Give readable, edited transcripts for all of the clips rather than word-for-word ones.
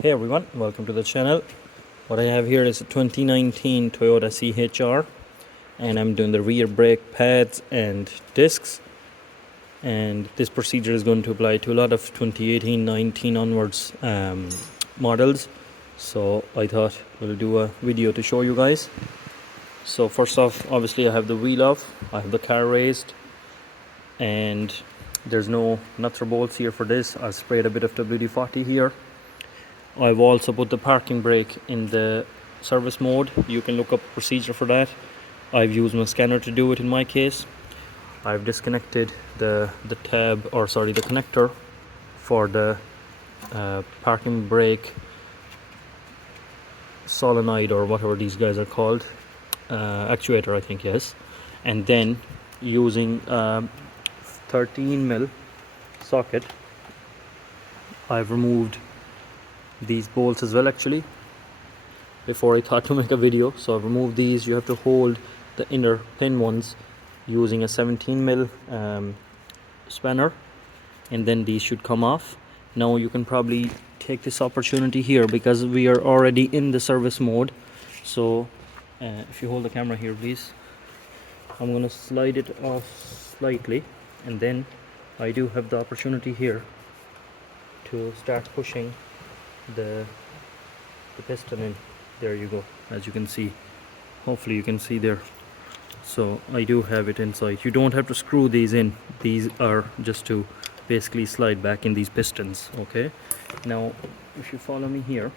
Hey everyone, welcome to the channel. What I have here is a 2019 Toyota CHR, and I'm doing the rear brake pads and discs, and this procedure is going to apply to a lot of 2018-19 onwards models. So I thought we'll do a video to show you guys. So first off, obviously I have the wheel off, I have the car raised, and there's no nuts or bolts here for this. I sprayed a bit of WD-40 here. I've also put the parking brake in the service mode. You can look up a procedure for that. I've used my scanner to do it in my case. I've disconnected the connector for the parking brake solenoid, or whatever these guys are called, actuator I think, yes. And then using 13mm socket, I've removed these bolts as well actually before I thought to make a video. So I've removed these. You have to hold the inner pin ones using a 17mm spanner, and then these should come off. Now you can probably take this opportunity here because we are already in the service mode. So if you hold the camera here please, I'm going to slide it off slightly, and then I do have the opportunity here to start pushing the piston in. There you go, as you can see, hopefully you can see there. So I do have it inside. You don't have to screw these in, these are just to basically slide back in these pistons. Okay, now if you follow me here,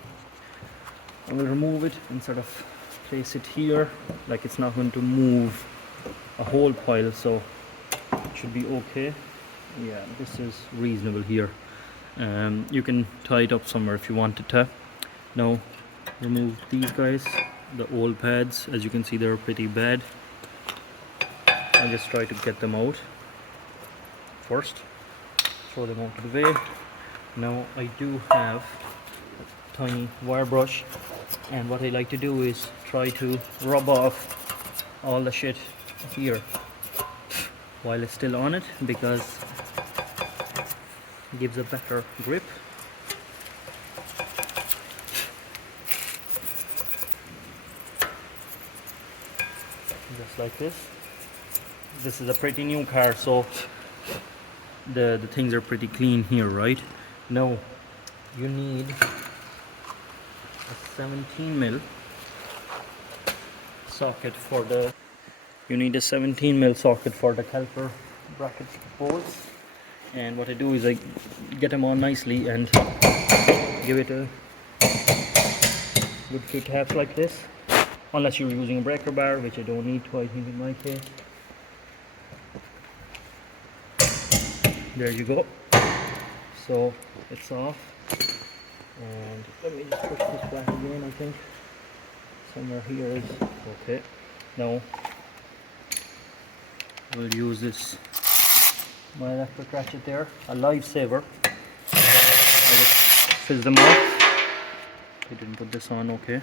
I will remove it and sort of place it here like it's not going to move a whole pile, so it should be okay. Yeah, this is reasonable here. You can tie it up somewhere if you wanted to. Now remove these guys, the old pads. As you can see, they're pretty bad. I'll just try to get them out first, throw them out of the way. Now I do have a tiny wire brush, and what I like to do is try to rub off all the shit here while it's still on it, because it gives a better grip. Just like this. This is a pretty new car, so the things are pretty clean here, right? Now you need a 17mm socket for the caliper bracket bolts. And what I do is I get them on nicely and give it a good few taps like this, unless you're using a breaker bar, which I don't need to, I think, in my case. There you go. So it's off, and let me just push this back again. I think somewhere here is okay. Now we'll use this, my electric ratchet there, a lifesaver. I just fizz them off. I didn't put this on, okay.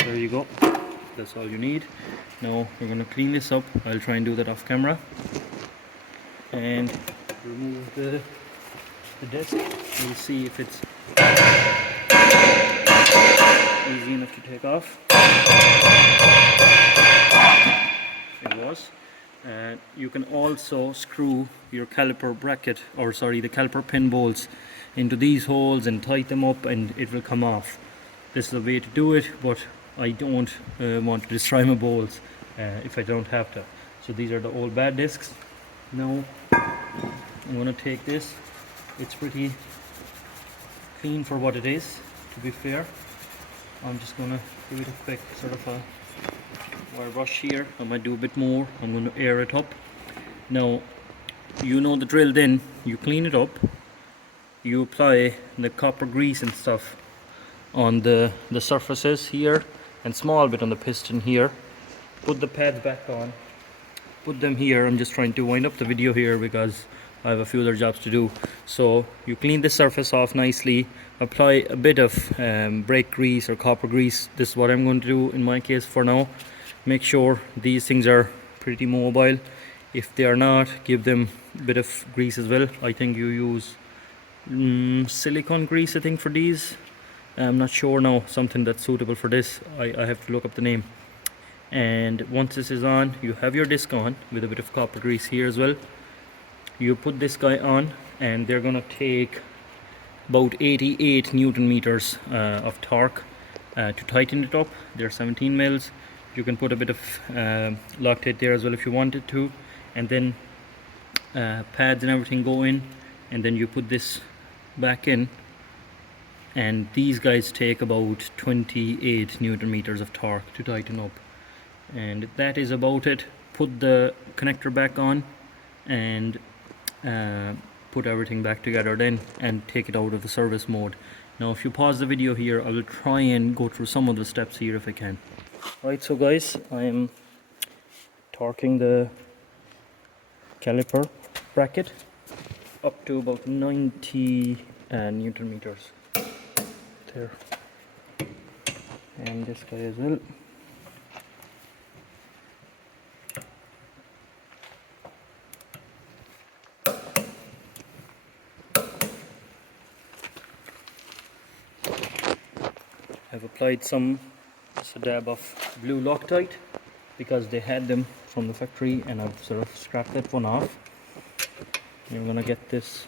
There you go. That's all you need. Now we're going to clean this up. I'll try and do that off camera. And remove the disc. We'll see if it's easy enough to take off. It was. You can also screw your caliper bracket, or sorry, the caliper pin bolts into these holes and tighten them up, and it will come off. This is the way to do it, but I don't want to destroy my bolts if I don't have to. So these are the old bad discs. Now I'm going to take this. It's pretty clean for what it is, to be fair. I'm just going to give it a quick sort of a wire brush here. I might do a bit more. I'm going to air it up. Now you know the drill. Then you clean it up, you apply the copper grease and stuff on the surfaces here, and small bit on the piston here. Put the pads back on, put them here. I'm just trying to wind up the video here because I have a few other jobs to do. So you clean the surface off nicely, apply a bit of brake grease or copper grease. This is what I'm going to do in my case for now. Make sure these things are pretty mobile. If they are not, give them a bit of grease as well. I think you use silicone grease, I think, for these. I'm not sure now, something that's suitable for this. I have to look up the name. And once this is on, you have your disc on with a bit of copper grease here as well. You put this guy on, and they're gonna take about 88 newton meters of torque to tighten it up. They're 17 mils. You can put a bit of Loctite there as well if you wanted to, and then pads and everything go in, and then you put this back in, and these guys take about 28 newton meters of torque to tighten up. And that is about it. Put the connector back on and put everything back together then, and take it out of the service mode. Now if you pause the video here, I will try and go through some of the steps here if I can. Right, so guys, I am torquing the caliper bracket up to about 90 newton meters there, and this guy as well. I've applied just a dab of blue Loctite because they had them from the factory, and I've sort of scrapped that one off. I'm gonna get this,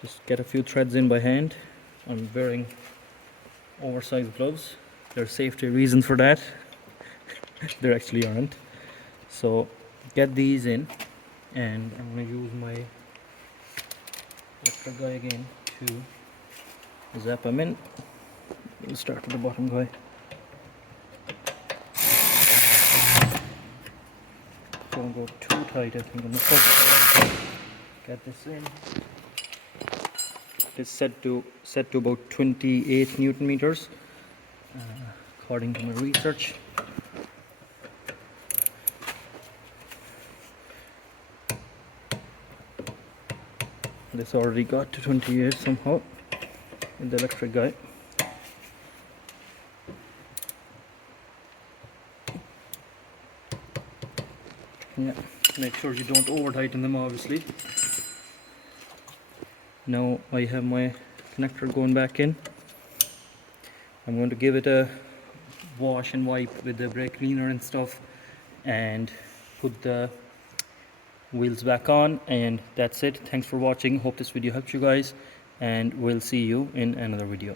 just get a few threads in by hand. I'm wearing oversized gloves. There's safety reasons for that. There actually aren't. So get these in, and I'm gonna use my extra guy again to zap them in. We'll start with the bottom guy. Don't go too tight, I think, on the top. Get this in. It's set to about 28 newton meters, according to my research. This already got to 28 somehow with the electric guy. Yeah, make sure you don't over tighten them, obviously. Now I have my connector going back in. I'm going to give it a wash and wipe with the brake cleaner and stuff, and put the wheels back on, and that's it. Thanks for watching. Hope this video helped you guys, and we'll see you in another video.